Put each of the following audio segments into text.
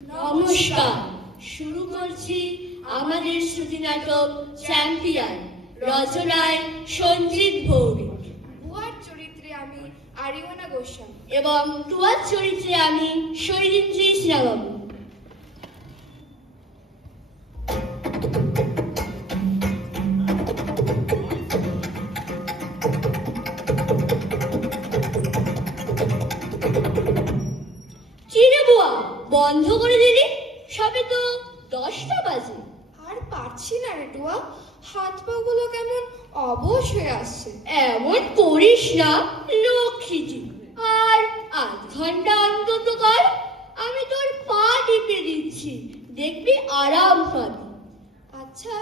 নমস্কার। শুরু করছি আমাদের শ্রুতি নাটক চ্যাম্পিয়ন, রচনায় সঞ্জিত ভৌমিক। বুয়ার চরিত্রে আমি আরিয়ানা গোস্বামী এবং টুয়ার চরিত্রে আমি শৈলেন্দ্রী সিনহাবাবু। কি রে বুয়া, বন্ধ করে দিলি? সবে তো 10টা বাজে। আর পারছি না রে টুয়া, হাত পা গুলো কেমন অবশ হয়ে আসছে। এমন করিস না লক্ষ্মীজি, আর 8 ঘন্টা অন্তত কর। আমি তোর পা টিপে দিচ্ছি, দেখবি আরাম পাবি। আচ্ছা,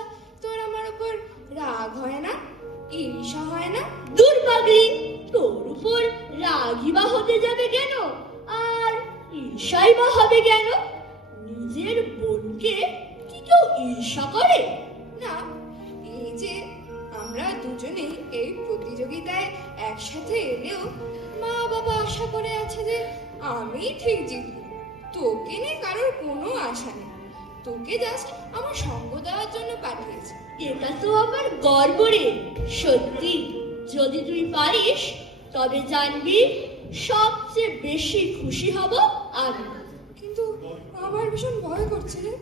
তোর আমার উপর রাগ হয় না, ঈর্ষা হয় না? দূর পাগলি, তোর উপর রাগই বা হতে যাবে কেন, আর ঈর্ষাই বা হবে কেন? নিজের বোনকে কি কেউ ঈর্ষা করে? না, এই যে আমরা দুজনেই এই প্রতিযোগিতায় একসাথে এলেও মা বাবা আশা করে আছে যে আমি ঠিক জিতব। তোকে নিয়ে কারোর কোনো আশা নেই, তোকে জাস্ট আমার সঙ্গ দেওয়ার জন্য পাঠিয়েছে। এটা তো আমার গর্ব রে, সত্যি। যদি তুই পারিস তবে জানবি সবচেয়ে বেশি খুশি হব আমি। কিন্তু আমার ভীষণ ভয় করছে রে,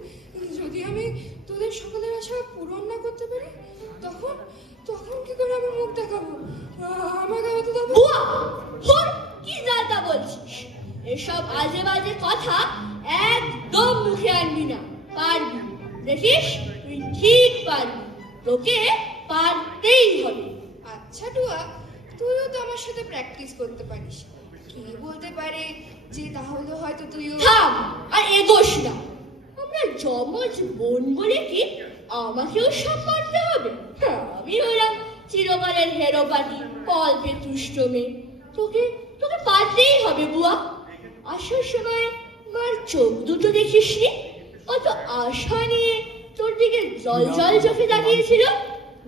যদি আমি তোদের সকলের আশা পূরণ না করতে পারি, তখন তখন কি করে আমি মুখ দেখাবো? আমাকে হয়তো তবে বুয়া, হুর, কি যা বলছিস? এসব আজে বাজে কথা একদম মুখে আনবি না। পারবি, দেখিস তুই ঠিক পারবি। তোকে পারতেই হবে। আচ্ছা টুয়া, তুইও তো আমার সাথে প্র্যাকটিস করতে পারিস। কি বলতে পারে যে তাহলে হয়তো তুইও থাম, আর এগোস না। আমরা যমজ বোন বলে কি আমাকেও সব করতে হবে? আমি হলাম চিরকালের হেরো পাটি, অল্পে তুষ্ট মেয়ে। তোকে তোকে পারতেই হবে বুয়া। আসার সময় মার চোখ দুটো দেখিসনি? কত আশা নিয়ে তোর দিকে জল জল চোখে তাকিয়েছিল।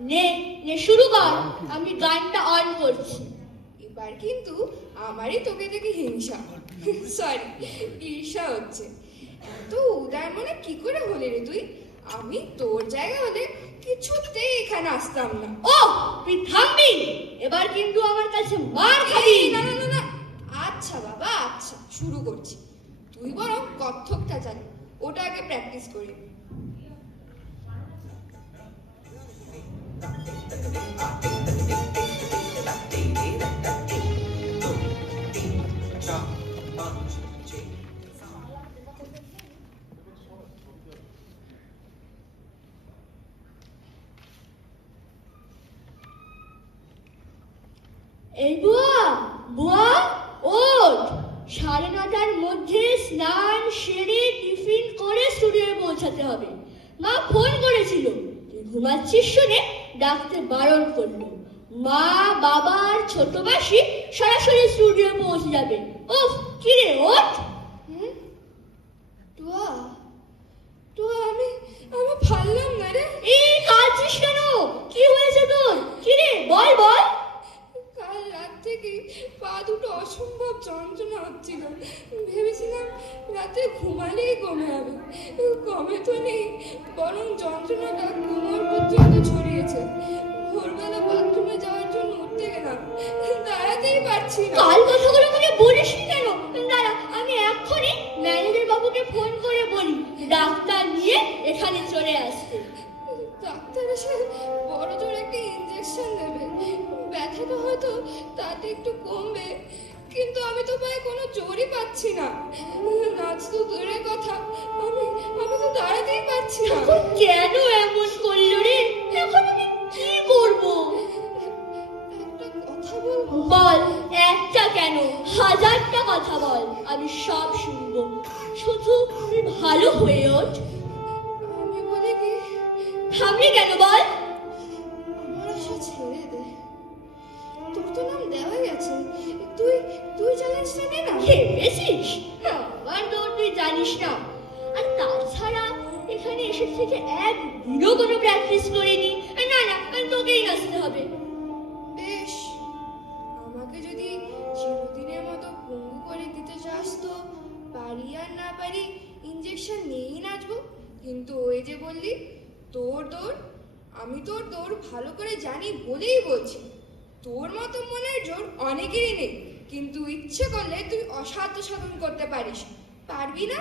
নে নে, শুরু কর, আমি গানটা অন করছি। এবার কিন্তু আমারই তোকে দেখে হিংসা, সরি, ঈর্ষা হচ্ছে। এত উদার মনে কি করে হলি রে তুই? আমি তোর জায়গা হলে কিছুতেই এখানে আসতাম না। ও, তুই থামবি? এবার কিন্তু আমার কাছে মার খাবি। না না না না, আচ্ছা বাবা, আচ্ছা শুরু করছি। তুই বরং কত্থকটা জানি, ওটা আগে প্র্যাকটিস করি। এই বুয়া, বুয়া ওঠ। 9:30টার মধ্যে স্নান সেরে টিফিন করে স্টুডিওয়ে পৌঁছাতে হবে। মা ফোন করেছিল, তুই ঘুমাচ্ছিস শুনে ডাকতে বারণ করলো। মা, বাবা আর ছোট মাসি সরাসরি স্টুডিও পৌঁছে যাবে। ওফ, কিরে ওঠ। টুয়া, টুয়া, আমি পারলাম না রে। এই কাঁদছিস কেন? কি হয়েছে তোর? কিরে বল বল। কাল রাত থেকে পা দুটো অসম্ভব যন্ত্রণা হচ্ছিল। ভেবেছিলাম রাতে ঘুমালেই কমে যাবে, কমে তো নেই, বরং যন্ত্রণাটা কোমর পর্যন্ত ছড়িয়েছে। ভোরবেলা বাথরুমে যাওয়ার জন্য উঠতে গেলাম, দাঁড়াতেই পারছি না। কাল কথাগুলো আমাকে বলিসনি কেন? দাঁড়া, আমি এক্ষুনি ম্যানেজার বাবুকে ফোন করে বলি ডাক্তার নিয়ে এখানে চলে আসতে। ডাক্তার এসে বড় জোর একটা ইঞ্জেকশন দেবে, ব্যথাটা হয়তো তাতে একটু কমবে, কিন্তু আমি তো পায়ে কোনো জোরই পাচ্ছি না। নাচ তো দূরের কথা, আমি তো দাঁড়াতেই পারছি না। এখন কেন এমন করলো রে? এখন আমি কি করব? একটা কথা বলবো? বল, একটা কেন, 1000টা কথা বল, আমি সব শুনবো। শুধু তুই ভালো হয়ে ওঠ। আমি বলি কি, থামলি কেন বল? আমার আশা ছেড়ে দে, তোর তো নাম দেওয়া গেছে, তুই তুই চ্যালেঞ্জটা নে না। ভেবেছিস আমার দৌড় তুই জানিস না? আর তাছাড়া এখানে এসে থেকে একদিনও কোনো প্র্যাকটিস করিনি। না না, তোকেই নাচতে হবে। বেশ, আমাকে যদি চিরদিনের মতো পঙ্গু করে দিতে চাস তো পারি আর না পারি ইঞ্জেকশন নিয়েই নাচবো। কিন্তু ওই যে বললি তোর দৌড়, আমি তোর দৌড় ভালো করে জানি বলেই বলছি। তোর মতো মনের জোর অনেকেরই নেই, কিন্তু ইচ্ছে করলে তুই অসাধ্য সাধন করতে পারিস। পারবি না?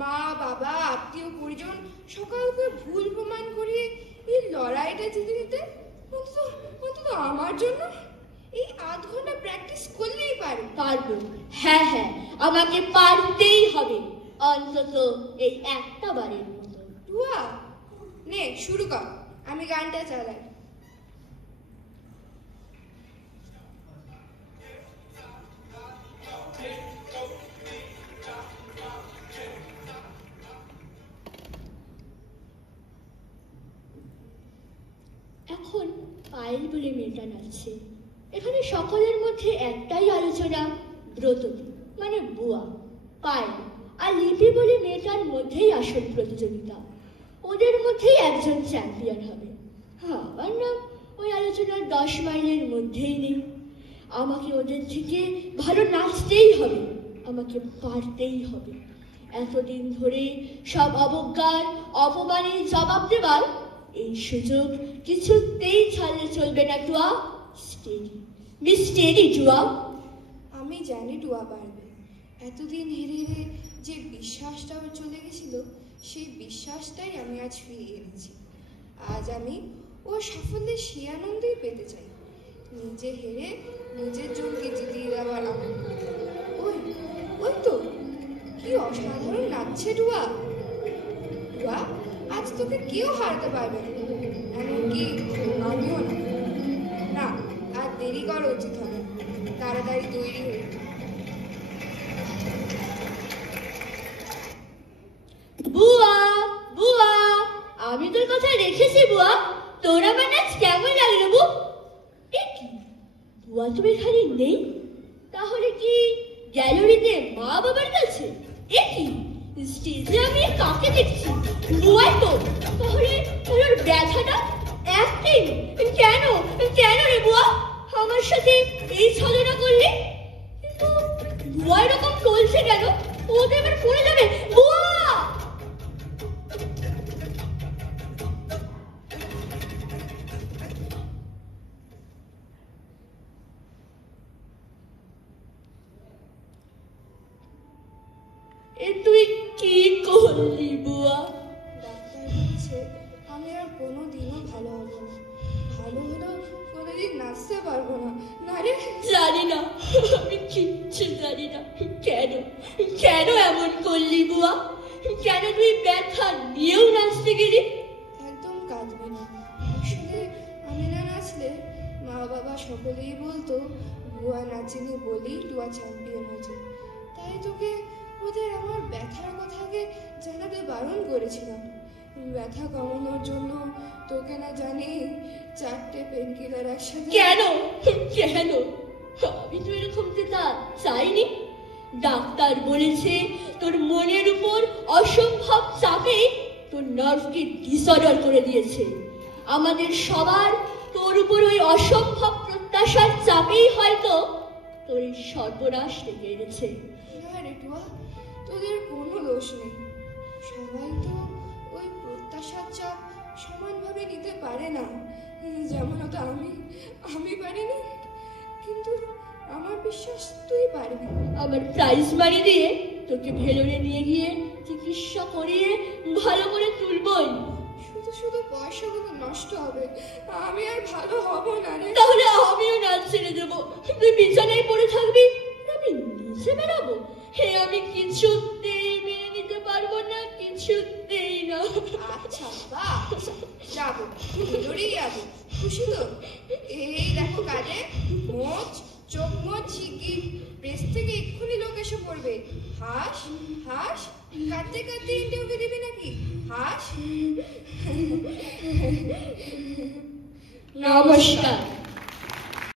মা বাবা আত্মীয় পরিজন সকালকে ভুল প্রমাণ করিয়ে এই লড়াইটা জিতে নিতে অন্তত আমার জন্য এই আধ ঘন্টা প্র্যাকটিস করলেই পারি। পারবো, হ্যাঁ হ্যাঁ, আমাকে পারতেই হবে, অন্তত এই একটা বারের মতো। টুয়া, নে শুরু কর, আমি গানটা চালাই। এখন পায়েল বলে মেয়েটা নাচছে। এখানে সকলের মধ্যে একটাই আলোচনা, ব্রততী মানে বুয়া, পায়েল আর লিপি বলে মেয়েটার মধ্যেই আসল প্রতিযোগিতা। ওদের মধ্যেই একজন চ্যাম্পিয়ন হবে। আমার নাম ওই আলোচনার 10 মাইলের মধ্যেই নেই। আমাকে ওদের থেকে ভালো নাচতেই হবে, আমাকে পারতেই হবে। এতদিন ধরে সব অবজ্ঞার অপমানের জবাব দেবার এই সুযোগ কিছুতেই ছাড়লে চলবে না। টুয়া, স্টেডি, বি স্টেডি টুয়া। আমি জানি টুয়া পারবে। এতদিন হেরে হেরে যে বিশ্বাসটা ওর চলে গেছিল, সেই বিশ্বাসটাই আমি আজ ফিরিয়ে এনেছি। আজ আমি ওর সাফল্যে সে আনন্দেই পেতে চাই, নিজে হেরে নিজের জনকে জিতিয়ে দেওয়ার আনন্দ। ওই ওই তো কি অসাধারণ নাচছে টুয়া। টুয়া, আজ তোকে কেউ হারাতে পারবে না, এমনকি আমিও না। না, আর দেরি করা উচিত হবে, তাড়াতাড়ি তৈরি হয়ে। বুয়া বুয়া, আমি তোর কথা রেখেছি বুয়া। তোর আমার নাচ কেমন লাগলো বু? এ কি, বুয়া তুমি এখানে নেই? তাহলে কি গ্যালারিতে মা বাবার কাছে? এ কি, স্টেজে আমি কাকে দেখছি? বুয়াই তো। তাহলে তোর ব্যথাটা অ্যাক্টিং? কেন কেন রে বুয়া আমার সাথে এই ছলনা করলে? কিন্তু বুয়া এরকম চলছে কেন? ও তো এবার পড়ে যাবে। বুয়া, তুই কি করলি বুয়া? ডাক্তার বলছে আমি আর কোনোদিনও ভালো হব না। ভালো হলেও কোনোদিন নাচতে পারবো না। না রে, জানি না, আমি কিচ্ছু জানি না। কেন কেন এমন করলি বুয়া? কেন তুই ব্যথা নিয়েও নাচতে গেলি? একদম কাঁদবে না। আসলে আমি না নাচলে মা বাবা সকলেই বলতো বুয়া নাচেনি বলেই টুয়া চ্যাম্পিয়ন হয়েছে। তাই তোকে ওদের আমার ব্যথার কথাকে জানাতে বারণ করেছিলাম। ব্যথা কমানোর জন্য তোকে না জানি 4টে পেনকিলার একসাথে। কেন কেন? আমি তো এরকম চাইনি। ডাক্তার বলেছে তোর মনের উপর অসম্ভব চাপে তোর নার্ভকে ডিসঅর্ডার করে দিয়েছে। আমাদের সবার তোর উপর ওই অসম্ভব প্রত্যাশার চাপেই হয়তো তোর এই সর্বনাশ ডেকে এনেছে। না রে টুয়া, তোদের কোনো দোষ নেই। সবাই তো ওই প্রত্যাশার চাপ সমানভাবে নিতে পারে না। যেমন হয়তো আমি পারিনি, কিন্তু আমার বিশ্বাস তুই পারবি। আমার প্রাইজ মানি দিয়ে তোকে ভেলোরে নিয়ে গিয়ে চিকিৎসা করিয়ে ভালো করে তুলবই। শুধু শুধু পয়সাগুলো নষ্ট হবে, আমি আর ভালো হব না রে। তাহলে আমিও নাচ ছেড়ে দেবো, তুই বিছানায় পড়ে থাকবি, আমি নিচে বেড়াবো? হে, আমি কিছুতেই মেনে নিতে পারবো না, কিছুতেই না। আচ্ছা বাহ, যাবো, ভেলোরেই যাবো। খুশি তো? এই দেখো কাজে মোচ, চোখ মোচ শিগগির, প্রেস থেকে এক্ষুনি লোক এসে পড়বে। হাস হাস, কাঁদতে কাঁদতে ইন্টারভিউ দিবি নাকি? হাস। নমস্কার।